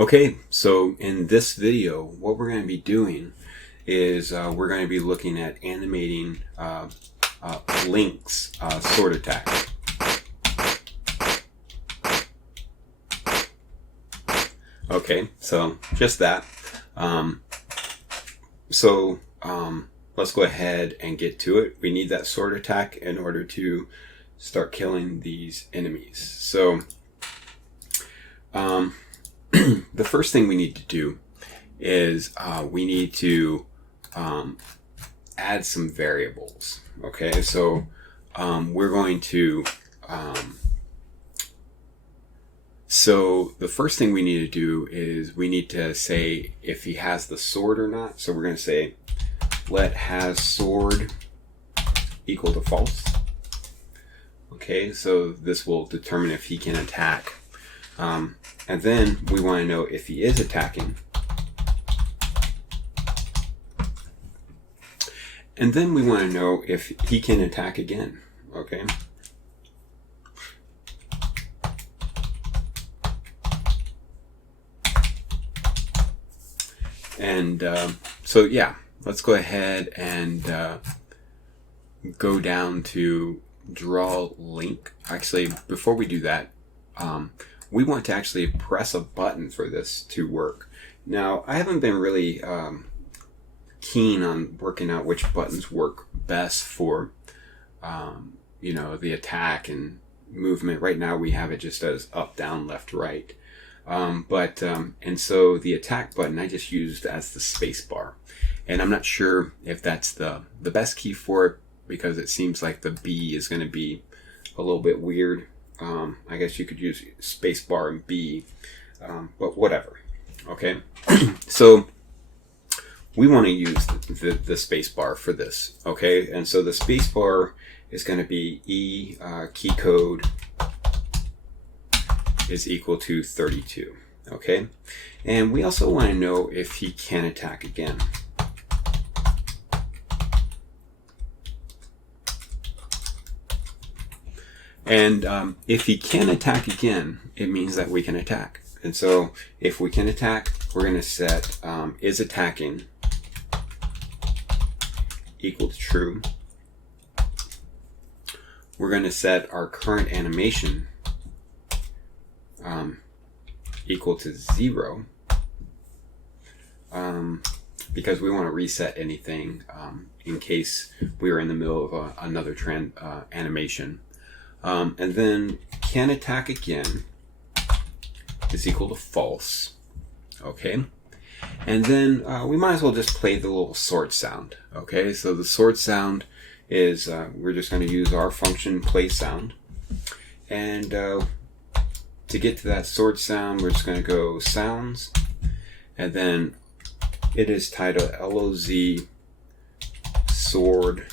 Okay, so in this video, what we're going to be doing is we're going to be looking at animating Link's sword attack. Okay, so just that. Let's go ahead and get to it. We need that sword attack in order to start killing these enemies. So the first thing we need to do is we need to add some variables. Okay, so we're going to so the first thing we need to do is we need to say if he has the sword or not. So we're going to say let has sword equal to false. Okay, so this will determine if he can attack. And then we want to know if he is attacking. And then we want to know if he can attack again. Okay. And so yeah, let's go ahead and go down to draw Link. Actually, before we do that, we want to actually press a button for this to work. Now, I haven't been really keen on working out which buttons work best for, the attack and movement. Right now, we have it just as up, down, left, right. And so the attack button I just used as the space bar. And I'm not sure if that's the best key for it, because it seems like the B is going to be a little bit weird. I guess you could use space bar and B, but whatever. Okay, so we want to use the space bar for this. Okay, and so the space bar is going to be E key code is equal to 32. Okay, and we also want to know if he can attack again. And if he can attack again, it means that we can attack. And so if we can attack, we're going to set is attacking equal to true. We're going to set our current animation equal to 0, because we want to reset anything in case we are in the middle of another animation. And then can attack again is equal to false. Okay, and then we might as well just play the little sword sound. Okay, so the sword sound is we're just going to use our function play sound, and to get to that sword sound, we're just going to go sounds, and then it is titled LOZ sword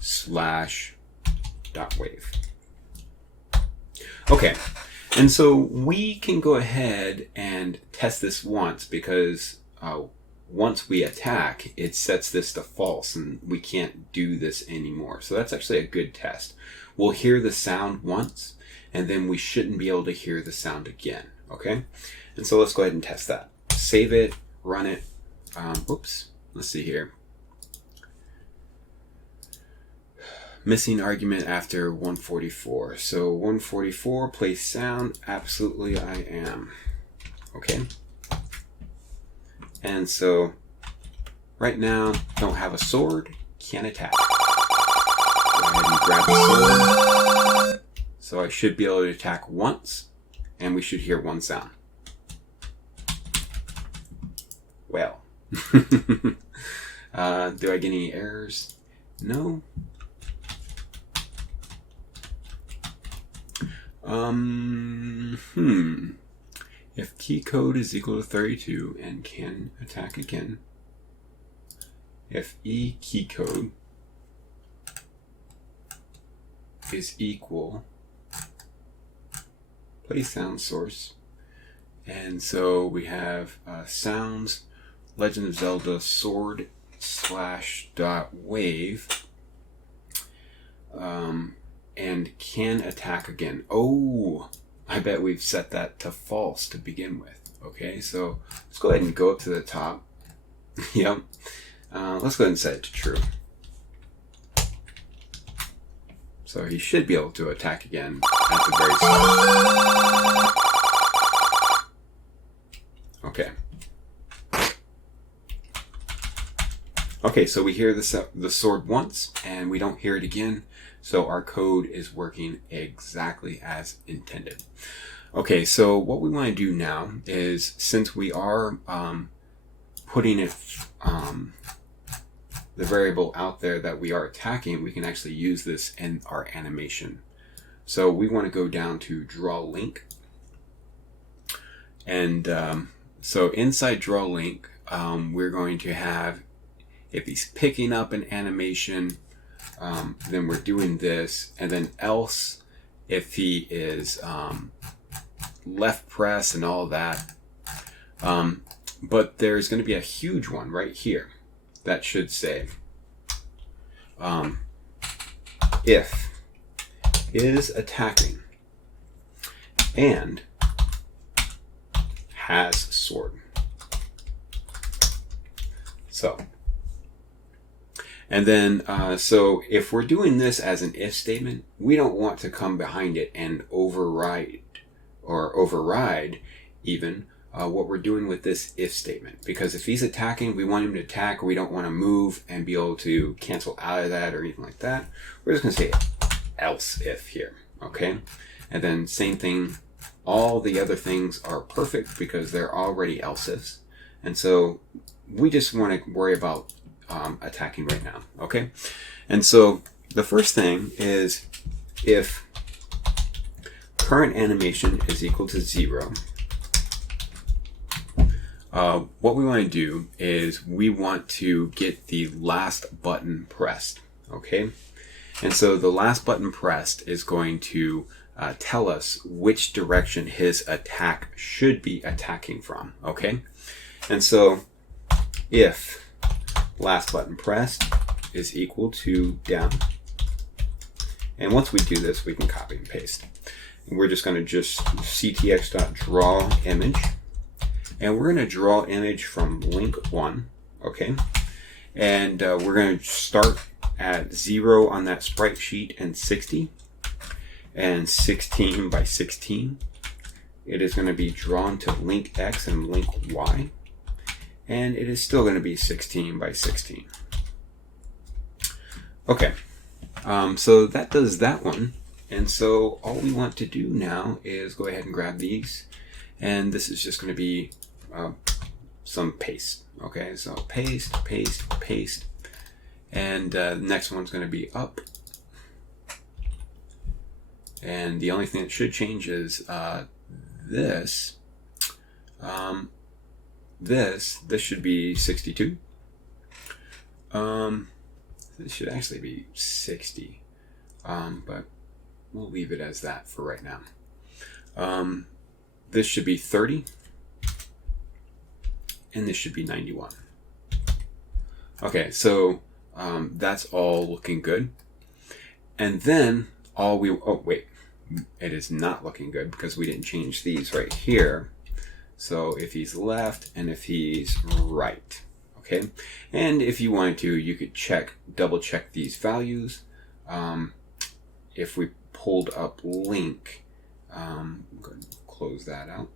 / dot wave. Okay, and so we can go ahead and test this once, because once we attack, it sets this to false and we can't do this anymore. So that's actually a good test. We'll hear the sound once, and then we shouldn't be able to hear the sound again. Okay, and so let's go ahead and test that. Save it, run it. Oops, let's see here. Missing argument after 144. So 144, play sound. Absolutely, I am. Okay. And so right now, don't have a sword, can't attack. Go ahead and grab the sword. So I should be able to attack once, and we should hear one sound. Well, do I get any errors? No. If key code is equal to 32 and can attack again, if E key code is equal play sound source, and so we have sounds Legend of Zelda sword / dot wave, and can attack again. Oh, I bet we've set that to false to begin with. Okay, so let's go ahead and go up to the top. Yep. Let's go ahead and set it to true. So he should be able to attack again at the very start. Okay. Okay, so we hear the sword once, and we don't hear it again. So our code is working exactly as intended. Okay, so what we want to do now is, since we are putting it, the variable out there that we are attacking, we can actually use this in our animation. So we want to go down to draw link. And so inside draw link, we're going to have, if he's picking up an animation, then we're doing this, and then else if he is left press and all that. But there's going to be a huge one right here that should say if is attacking and has sword. So, and then so if we're doing this as an if statement, we don't want to come behind it and override even what we're doing with this if statement. Because if he's attacking, we want him to attack. We don't want to move and be able to cancel out of that or anything like that. We're just going to say else if here. Okay. And then same thing. All the other things are perfect because they're already else ifs. And so we just want to worry about attacking right now. Okay. And so the first thing is if current animation is equal to 0, what we want to do is we want to get the last button pressed. Okay. And so the last button pressed is going to tell us which direction his attack should be attacking from. Okay. And so if last button pressed is equal to down, and once we do this, we can copy and paste. And we're just going to just ctx.draw image, and we're going to draw image from link 1. Okay. And we're going to start at 0 on that sprite sheet and 60 and 16 by 16. It is going to be drawn to link X and link Y, and it is still going to be 16 by 16. Okay, so that does that one. And so all we want to do now is go ahead and grab these, and this is just going to be some paste. Okay, so paste, paste, paste, and the next one's going to be up. And the only thing that should change is this. This should be 62. This should actually be 60. But we'll leave it as that for right now. This should be 30. And this should be 91. Okay, so that's all looking good. And then oh wait, it is not looking good because we didn't change these right here. So if he's left and if he's right, okay. And if you wanted to, you could double check these values. If we pulled up link, I'm going to close that out.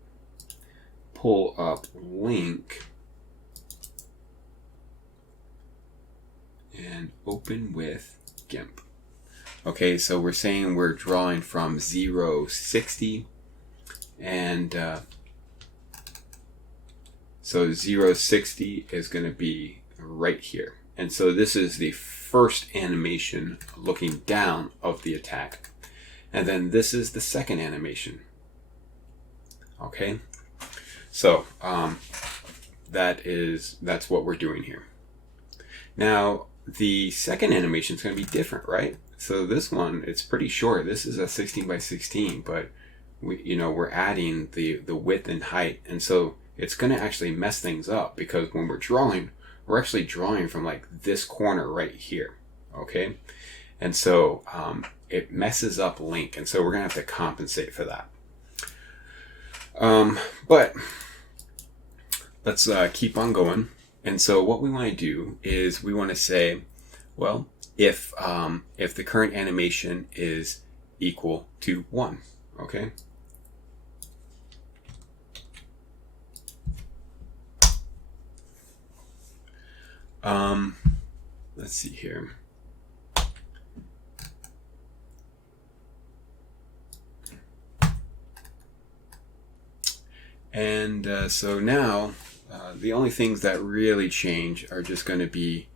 Pull up link and open with GIMP. Okay, so we're saying we're drawing from 0, 60, and so 0, 60 is going to be right here. And so this is the first animation looking down of the attack. And then this is the second animation. Okay, so that's what we're doing here. Now, the second animation is going to be different, right? So this one, it's pretty short. This is a 16 by 16, but we're adding the width and height, and so it's going to actually mess things up because when we're actually drawing from like this corner right here. Okay, and so it messes up link, and so we're going to have to compensate for that. But let's keep on going. And so what we want to do is we want to say, well, if the current animation is equal to 1, okay? Let's see here. And so now the only things that really change are just going to be,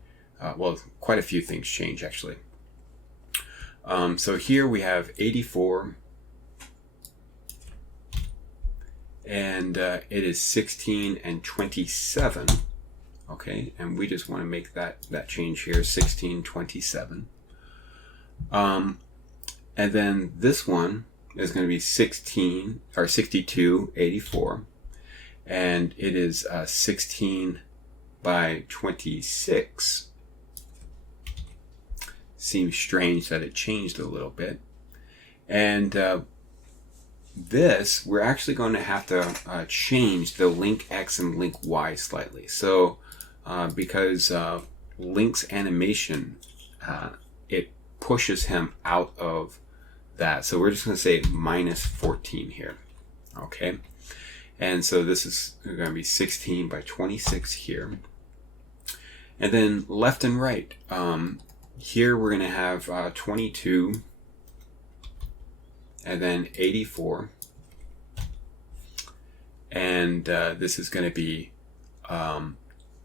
well, quite a few things change actually. So here we have 84, and it is 16 and 27. Okay, and we just want to make that change here, 1627. And then this one is going to be 16 or 6284, and it is 16 by 26. Seems strange that it changed a little bit. And this, we're actually going to have to change the link X and link Y slightly. So because Link's animation, it pushes him out of that. So we're just going to say minus 14 here. Okay. And so this is going to be 16 by 26 here. And then left and right. Here we're going to have 22 and then 84. And this is going to be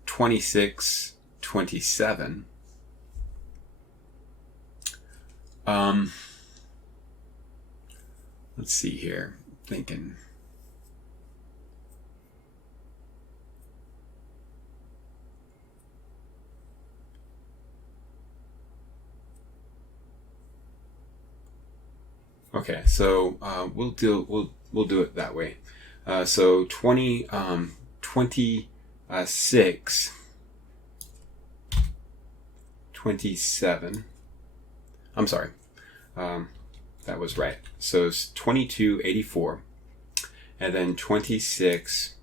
26, 27. Let's see here. Thinking. Okay, so we'll do it that way. So 26, 27. I'm sorry. That was right. So it's 2284, and then 26,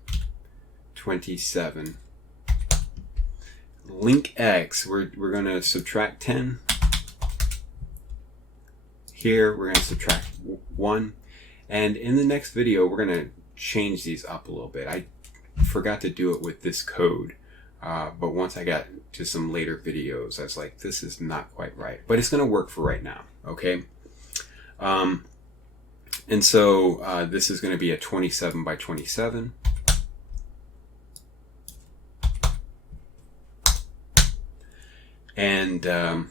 27. Link X, we're going to subtract 10. Here we're going to subtract 1. And in the next video, we're going to change these up a little bit. I forgot to do it with this code. But once I got to some later videos, I was like, this is not quite right. But it's going to work for right now. Okay. And so this is going to be a 27 by 27. And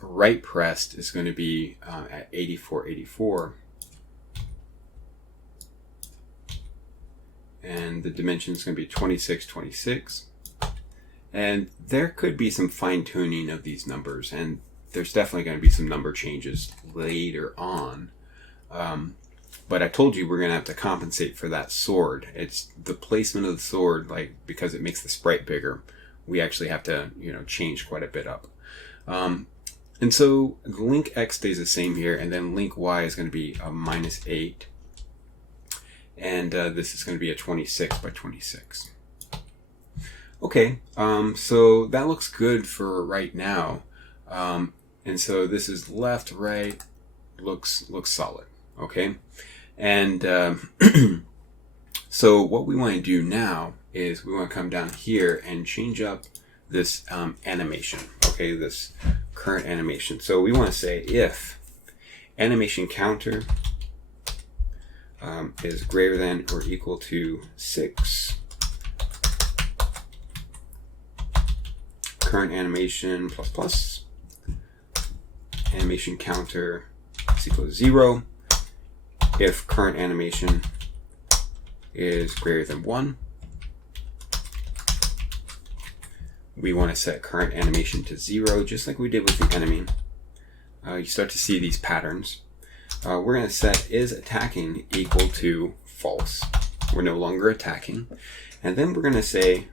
right pressed is going to be at 8484. And the dimension is going to be 2626. And there could be some fine tuning of these numbers, and there's definitely going to be some number changes later on. But I told you we're going to have to compensate for that sword. It's the placement of the sword, like, because it makes the sprite bigger, we actually have to, change quite a bit up. And so link X stays the same here, and then link Y is going to be a minus 8. And this is going to be a 26 by 26. Okay, so that looks good for right now. And so this is left, right, looks solid. Okay, and so what we want to do now is we want to come down here and change up this animation. Okay, this current animation. So we want to say if animation counter is greater than or equal to 6, current animation plus plus, animation counter is equal to 0. If current animation is greater than 1, we want to set current animation to 0, just like we did with the enemy. You start to see these patterns. We're going to set is attacking equal to false. We're no longer attacking. And then we're going to say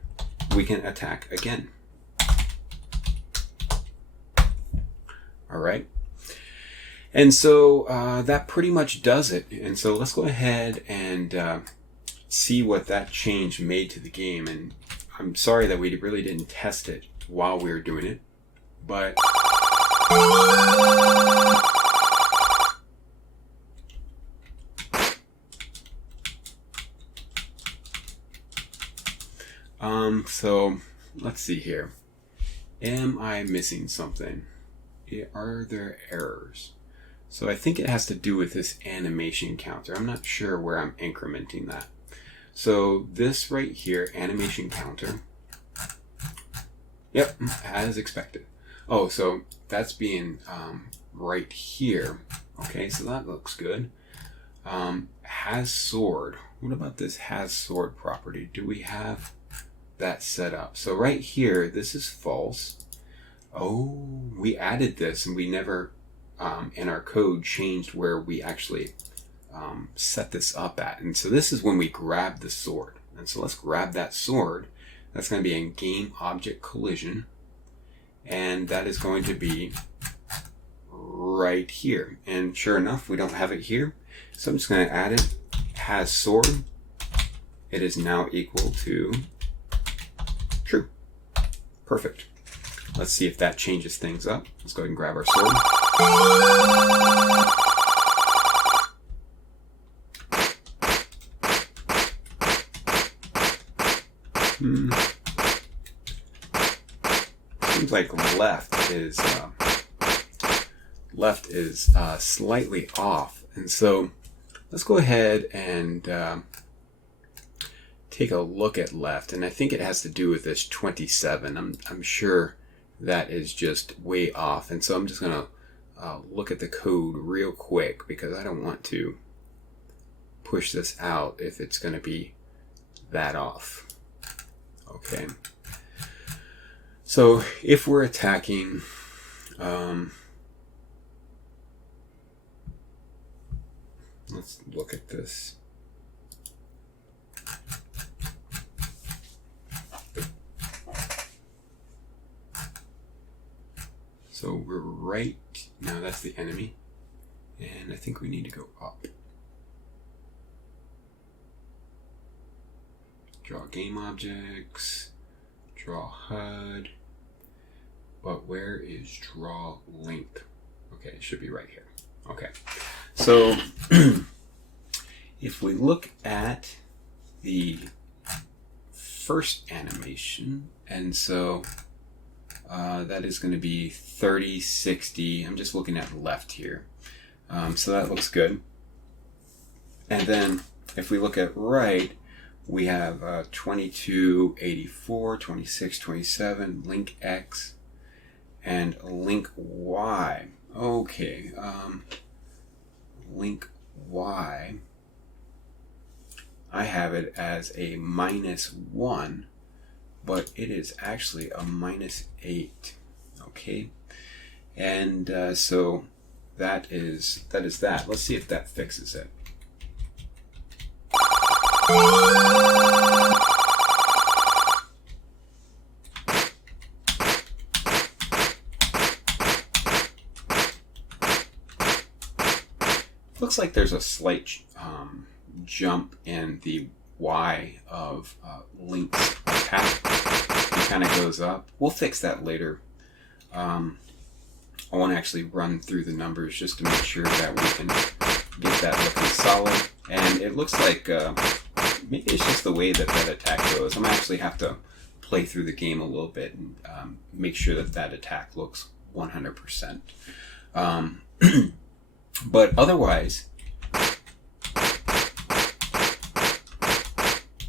we can attack again. All right. And so that pretty much does it. And so let's go ahead and see what that change made to the game. And I'm sorry that we really didn't test it while we were doing it, but so let's see here. Am I missing something? Are there errors? So I think it has to do with this animation counter. I'm not sure where I'm incrementing that. So this right here, animation counter. Yep, as expected. Oh, so that's being right here. Okay, so that looks good. Has sword. What about this has sword property? Do we have that set up? So right here, this is false. Oh, we added this and we never in our code changed where we actually set this up at. And so this is when we grab the sword. And so let's grab that sword. That's going to be in game object collision. And that is going to be right here. And sure enough, we don't have it here. So I'm just going to add it. Has sword. It is now equal to true. Perfect. Let's see if that changes things up. Let's go ahead and grab our sword. Seems like left is slightly off, and so let's go ahead and take a look at left. And I think it has to do with this 27. I'm sure that is just way off, and so I'm just gonna look at the code real quick because I don't want to push this out if it's going to be that off. Okay, so if we're attacking let's look at this. So we're right now, that's the enemy, and I think we need to go up. Draw game objects, draw HUD, but where is draw link? Okay, it should be right here. Okay, so if we look at the first animation, and so that is going to be 30, 60. I'm just looking at left here. So that looks good. And then if we look at right, we have 22, 84, 26, 27, link X, and link Y. Okay, link Y, I have it as a -1, but it is actually a -8. Okay, and so that is that. Let's see if that fixes it. Looks like there's a slight jump in the Y of Link's attack. It kind of goes up. We'll fix that later. I want to actually run through the numbers just to make sure that we can get that looking solid. And it looks like maybe it's just the way that that attack goes. I'm going to actually have to play through the game a little bit and make sure that that attack looks 100%. But otherwise,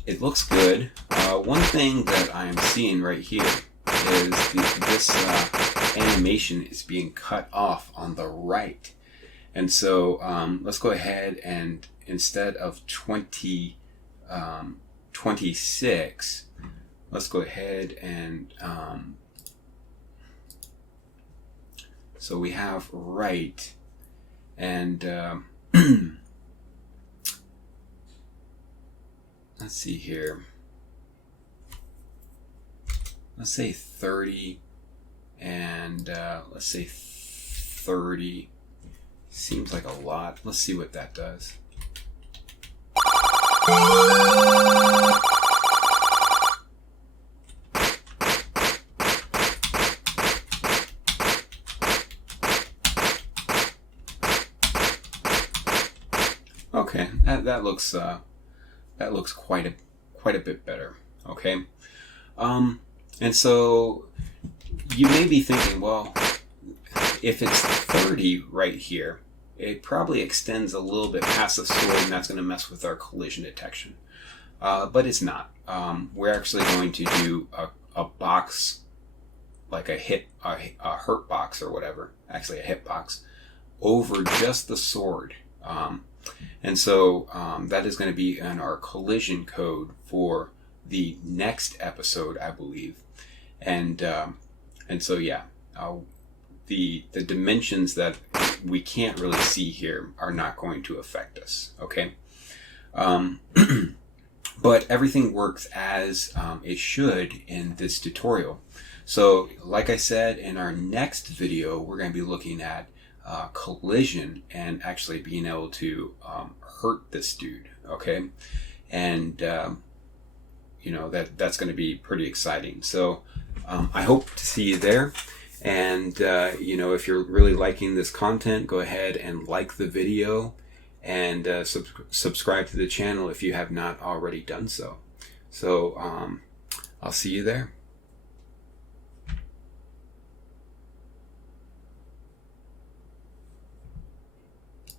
it looks good. One thing that I'm seeing right here is this animation is being cut off on the right. And so let's go ahead and instead of 26, let's go ahead and so we have right, and let's see here. Let's say 30, and let's say 30. Seems like a lot. Let's see what that does. Okay, that looks quite a bit better. Okay, and so you may be thinking, well, if it's 30 right here, it probably extends a little bit past the sword, and that's going to mess with our collision detection. But it's not. We're actually going to do a box, like a hurt box or whatever, actually a hit box, over just the sword. And so that is going to be in our collision code for the next episode, I believe. And so yeah, the dimensions that we can't really see here are not going to affect us. Okay. But everything works as it should in this tutorial. So like I said, in our next video, we're going to be looking at collision and actually being able to hurt this dude. Okay. And you know, that's going to be pretty exciting. So I hope to see you there. And you know, if you're really liking this content, go ahead and like the video and subscribe to the channel if you have not already done so. So I'll see you there.